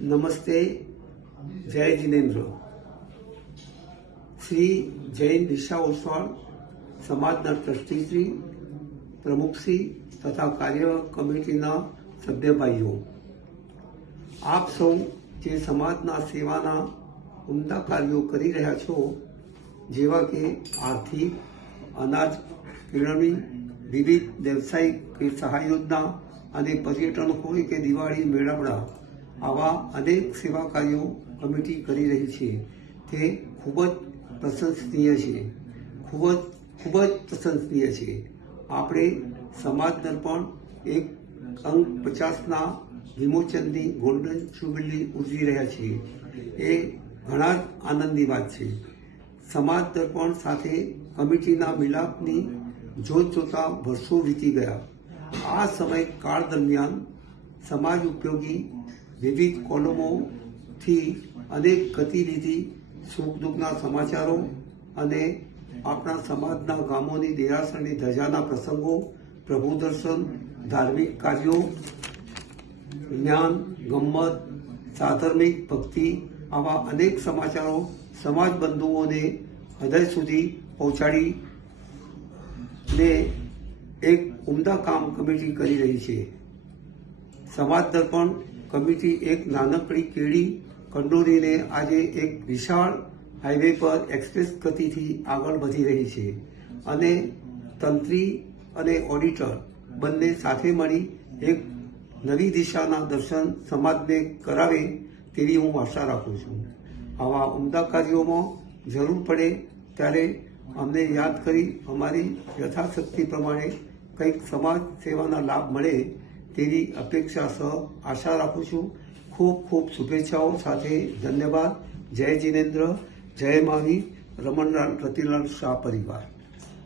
નમસ્તે, જય જિનેન્દ્ર. શ્રી જૈન દિશા ઓસવાળ સમાજના ટ્રસ્ટીશ્રી, પ્રમુખશ્રી તથા કાર્ય કમિટીના સભ્યભાઈઓ, આપ સૌ જે સમાજના સેવાના ઉમદા કાર્યો કરી રહ્યા છો, જેવા કે આર્થિક, અનાજ કેળવણી, વિવિધ વ્યવસાયિક કે સહાય યોજના અને પર્યટન હોય કે દિવાળી મેળાવડા, આવા અનેક સેવા કાર્યો કમિટી કરી રહી છે. તે ખૂબ જ પ્રશંસનીય છે, ખૂબ જ પ્રશંસનીય છે. આપણે સમાજ દર્પણ એક અંક 50ના વિમોચનની ગોલ્ડન જ્યુબિલી ઉજવી રહ્યા છીએ. એ ઘણા જ આનંદની વાત છે. સમાજ દર્પણ સાથે કમિટીના મિલાપની જોત જોતા વર્ષો વીતી ગયા. આ સમયકાળ દરમિયાન સમાજ ઉપયોગી વિવિધ કોલમોથી અનેક ગતિવિધિ, સુખ દુઃખના સમાચારો અને આપણા સમાજના ગામોની દેરાસરની ધજાના પ્રસંગો, પ્રભુ દર્શન, ધાર્મિક કાર્યો, જ્ઞાન, ગમ્મત, સાધર્મિક ભક્તિ, આવા અનેક સમાચારો સમાજ બંધુઓને હૃદય સુધી પહોંચાડીને એક ઉમદા કામ કમિટી કરી રહી છે. સમાજ દર્પણ કમિટી એક નાનકડી કેડી કંડોરીને આજે એક વિશાળ હાઈવે પર એક્સપ્રેસ ગતિથી આગળ વધી રહી છે અને તંત્રી અને ઓડિટર બંને સાથે મળી એક નવી દિશાના દર્શન સમાજને કરાવે તેવી હું આશા રાખું છું. આવા ઉમદા કાર્યોમાં જરૂર પડે ત્યારે અમને યાદ કરી અમારી યથાશક્તિ પ્રમાણે કંઈક સમાજ સેવાના લાભ મળે તેવી અપેક્ષા સહ આશા રાખું છું. ખૂબ ખૂબ શુભેચ્છાઓ સાથે ધન્યવાદ. જય જિનેન્દ્ર, જય મહાવીર. રમણલાલ રતિલાલ શાહ પરિવાર.